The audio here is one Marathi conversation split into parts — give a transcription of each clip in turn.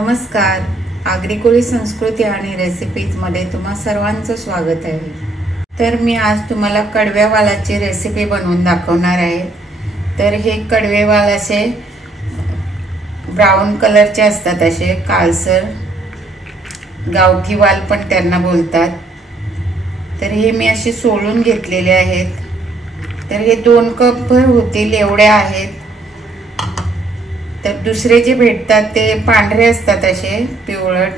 नमस्कार, आग्रिकोळी संस्कृती आणि रेसिपीजमध्ये तुम्हा सर्वांचं स्वागत आहे। तर मी आज तुम्हाला कडव्या वालाची रेसिपी बनवून दाखवणार आहे। तर हे कडवे वाल असे ब्राउन कलरचे असतात, असे काळसर गावठी वाल पण त्यांना बोलतात। तर हे मी असे सोलून घेतलेले आहेत। तर हे 2 कप भर होतील एवढे आहेत। तर दुसरे जे भेटतात ते पांढरे असतात, असे पिवळट,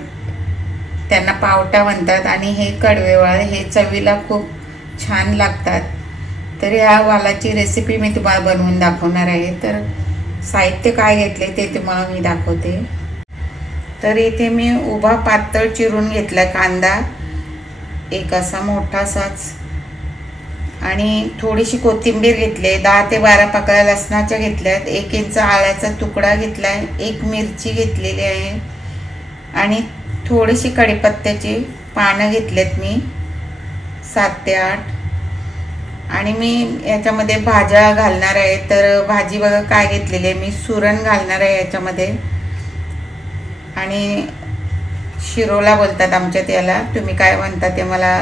त्यांना पावटा म्हणतात। आणि हे कडवे वाल हे चवीला खूप छान लागतात। तर या वालाची रेसिपी मी तुम्हाला बनवून दाखवणार आहे। तर साहित्य काय घेतले ते तुम्हाला मी दाखवते। तर इथे मी उभा पातळ चिरून घेतला कांदा, एक असा मोठासाच, आणि थोडीशी कोथिंबीर घेतली, 10 ते 12 पाकळ्या लसणाच्या घेतल्यात, 1 इंच आल्याचा तुकडा घेतलाय, 1 मिरची घेतलेली आहे, आणि थोडीशी कढीपत्त्याची पानं घेतलेत मी 7 ते 8। आणि मी याच्यामध्ये भाज्या घालणार आहे। तर भाजी बघा काय घेतलेली आहे मी, सुरण घालणार आहे याच्यामध्ये, आणि शिरोला बोलतात आमच्यात याला, तुम्ही काय म्हणता ते मला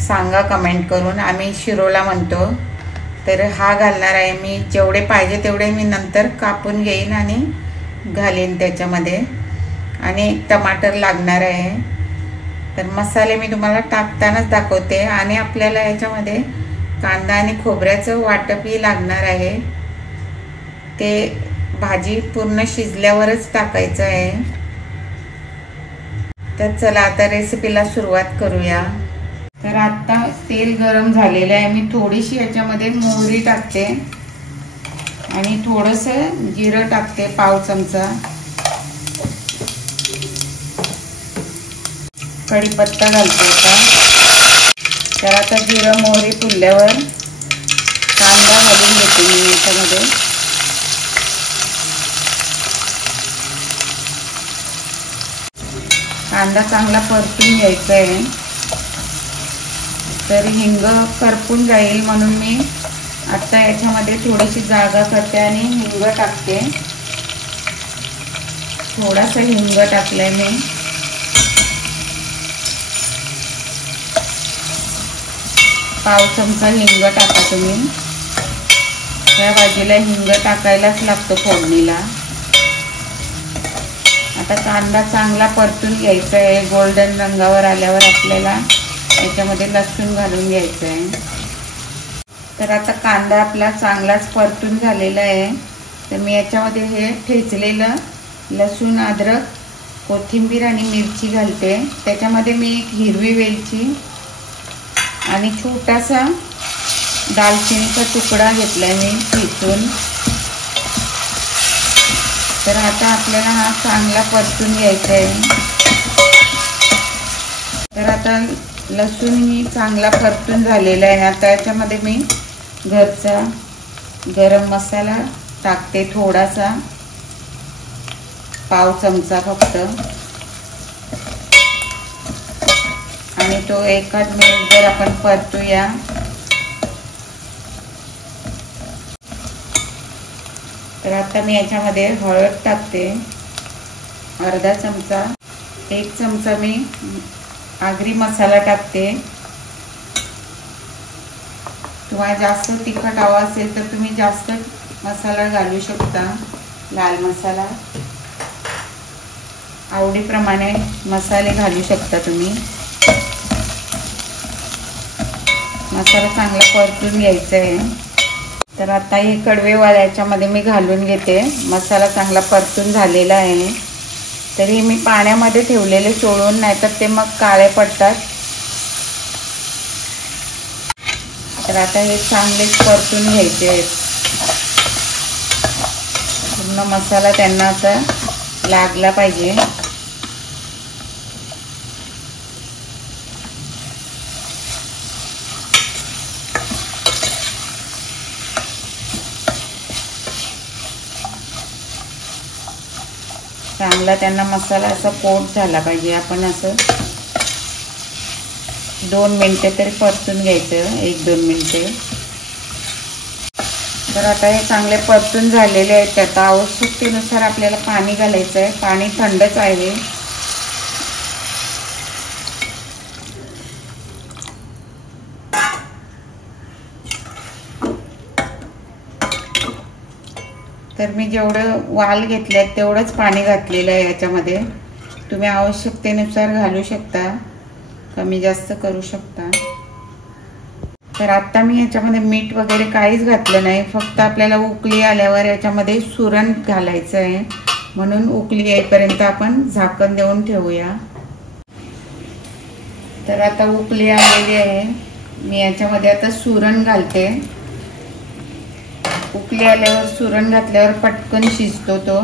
सांगा कमेंट करून, आम्ही शिरोला म्हणतो। तर हा घालणार आहे मी, जेवढे पाहिजे तेवढे मी नंतर कापून घेईन आणि घालीन त्याच्यामध्ये, आणि टमाटर लागणार आहे। तर मसाले मी तुम्हाला टाकतानाच दाखवते, आणि आपल्याला याच्यामध्ये कांदा आणि खोबऱ्याचं वाटपही लागणार आहे, ते भाजी पूर्ण शिजल्यावरच टाकायचं आहे। तर चला आता रेसिपीला सुरुवात करूया। तर आता तेल गरम झालेलं आहे, मी थोडीशी याच्यामध्ये मोहरी टाकते आणि थोडंसं जिरं टाकते, पाव चमचा, कढीपत्ता घालते आता। तर आता जिरं मोहरी फुलल्यावर कांदा घालून घेते मी याच्यामध्ये। कांदा चांगला परतून घ्यायचा आहे। तर हिंग करपून जाईल म्हणून मी आता याच्यामध्ये थोडीशी जागा करते आणि हिंग टाकते, थोडासा हिंग टाकलाय मी, पाव चमचा हिंग टाका तुम्ही। या भाजीला हिंग टाकायलाच लागतो फोडणीला। आता कांदा चांगला परतून घ्यायचा आहे, गोल्डन रंगावर आल्यावर आपल्याला याच्यामध्ये लसूण घालून घ्यायचं आहे। तर आता कांदा आपला चांगलाच परतून झालेला आहे। तर मी याच्यामध्ये हे ठेचलेलं लसूण, अद्रक, कोथिंबीर आणि मिरची घालते। त्याच्यामध्ये मी एक हिरवी वेलची आणि छोटासा दालचिनीचा तुकडा घेतलाय मी ठेचून। तर आता आपल्याला हा चांगला परतून घ्यायचा आहे। तर आता लसूण ही चांगला परतून झालेला आहे। आता याच्यामध्ये मी घरचा गरम मसाला टाकते, थोडासा, पाव चमचा फक्त, आणि तो एकाच मिनिट जर आपण परतूया। तर आता मी याच्यामध्ये हळद टाकते, अर्धा चमचा, 1 चमचा मी आगरी मसाला टाकते। तुम्हाला जास्त तिखट हवा असेल तर तुम्ही जास्त मसाला घालू शकता, लाल मसाला, आवडीप्रमाणे मसाले घालू शकता तुम्ही। मसाला चांगला परतून घ्यायचा आहे। तर आता हे कडवे वाल याच्यामध्ये मी घालून घेते, मसाला चांगला परतून झालेला आहे। तरी मी पाण्यामध्ये ठेवलेले सोडून, नाहीतर ते मग काळे पडतात। तर आता हे चांगलेच परतून घ्यायचे आहेत, पूर्ण मसाला त्यांना असा लागला पाहिजे। चांगला त्यांना मसाला असा कोट झाला पाहिजे। आपण असं 2 मिनिटे तरी परतून घ्यायचं, 1-2 मिनिटे। तर आता हे चांगले परतून झालेले आहेत. आता आवश्यकतेनुसार आपल्याला पाणी घालायचं आहे. पाणी थंडच आहे. तर मी जेवढं वाल घेतले तेवढंच पाणी घातलेलं आहे याच्यामध्ये. तुम्ही आवश्यकतेनुसार घालू शकता, कमी जास्त करू शकता. तर आता मी याच्यामध्ये मीठ वगैरे काहीच घातलं नाही. फक्त आपल्याला उकळी आल्यावर याच्यामध्ये सुरण घालायचं आहे, म्हणून उकळी येईपर्यंत आपण झाकण देऊन ठेवूया. तर आता उकळी आलेली आहे. मी याच्यामध्ये आता सुरण घालते. उकळी आल्यावर सुरण घातल्यावर पटकन शिजतो तो.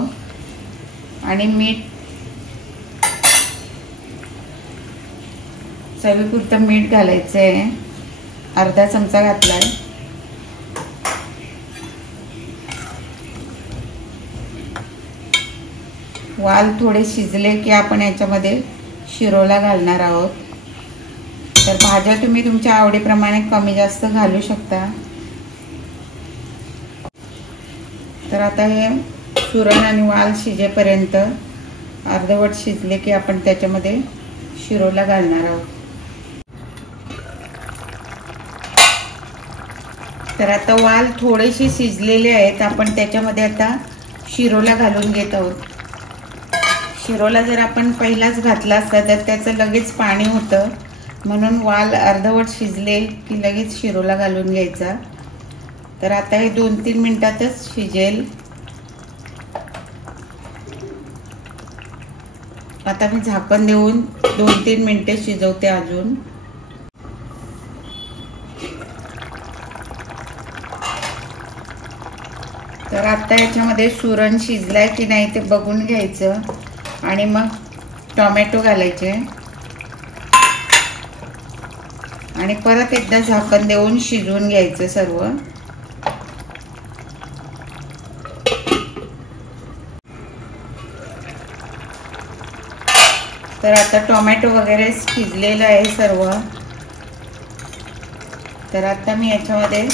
आणि मीठ चवीपुरतं मीठ घालायचं आहे. अर्धा चमचा घातलाय. वाल थोडे शिजले की आपण याच्यामध्ये शिरोला घालणार आहोत. तर भाज्या तुम्ही तुमच्या आवडीप्रमाणे कमी जास्त घालू शकता. तर आता हे सुरण आणि वाल शिजेपर्यंत अर्धवट शिजले की आपण त्याच्यामध्ये शिरोला घालणार आहोत. तर आता वाल थोडेसे शिजलेले आहेत. आपण त्याच्यामध्ये आता शिरोला घालून घेत आहोत. शिरोला जर आपण पहिलाच घातला असता तर त्याचं लगेच पाणी होतं, म्हणून वाल अर्धवट शिजले की लगेच शिरोला घालून घ्यायचा. तर आता हे 2-3 मिनिटातच शिजेल. आता मी झाकण देऊन 2-3 मिनिटे शिजवते अजून. तर आता याच्यामध्ये सुरण शिजलाय की नाही ते बघून घ्यायचं आणि मग टोमॅटो घालायचे आणि परत एकदा झाकण देऊन शिजवून घ्यायचं सर्व. तर आता टोमॅटो वगैरे शिजलेलं आहे सर्व. तर आता मी याच्यामध्ये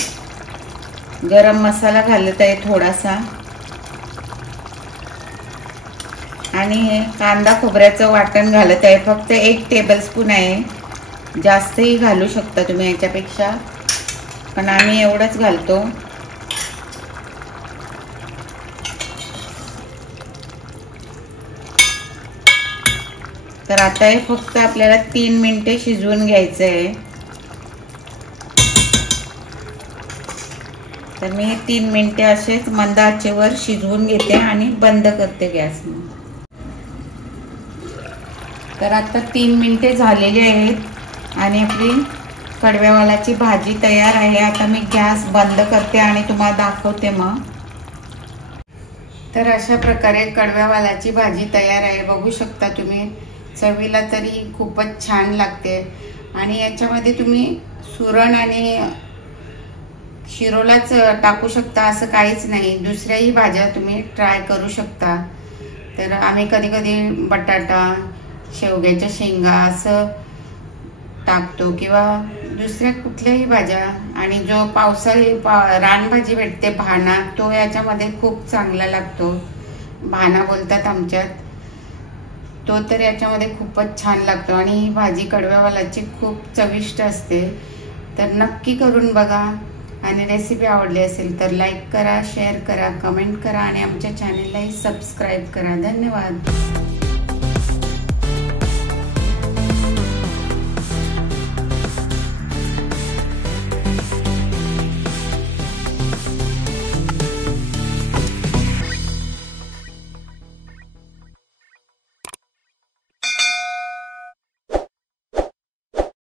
गरम मसाला घालत आहे थोडासा आणि हे कांदा खोबऱ्याचं वाटण घालत आहे. फक्त 1 टेबलस्पून आहे. जास्तही घालू शकता तुम्ही याच्यापेक्षा, पण आम्ही एवढंच घालतो. तर आता हे फक्त आपल्याला 3 मिनिटे शिजवून घ्यायचं आहे. तर मी हे 3 मिनिटे असेच मंद आचेवर शिजवून घेते आणि बंद करते गॅस. तर आता 3 मिनिटे झालेली आहेत आणि आपली कडव्या वालाची भाजी तयार आहे. आता मी गॅस बंद करते आणि तुम्हाला दाखवते मग. तर अशा प्रकारे कडव्या वालाची भाजी तयार आहे. बघू शकता तुम्ही. चवीला तरी खूपच छान लागते आणि याच्यामध्ये तुम्ही सुरण आणि शिरोलाच टाकू शकता असं काहीच नाही. दुसऱ्याही भाज्या तुम्ही ट्राय करू शकता. तर आम्ही कधी कधी बटाटा, शेवग्याच्या शेंगा असं टाकतो किंवा दुसऱ्या कुठल्याही भाज्या. आणि जो पावसाळी रानभाजी भेटते भाना, तो याच्यामध्ये खूप चांगला लागतो. भाना बोलतात आमच्यात. तो तर याच्यामध्ये खूपच छान लागतो आणि ही भाजी कडव्या वालाची खूप चविष्ट असते. तर नक्की करून बघा आणि रेसिपी आवडली असेल तर लाईक करा, शेअर करा, कमेंट करा आणि आमच्या चॅनललाही सबस्क्राईब करा. धन्यवाद.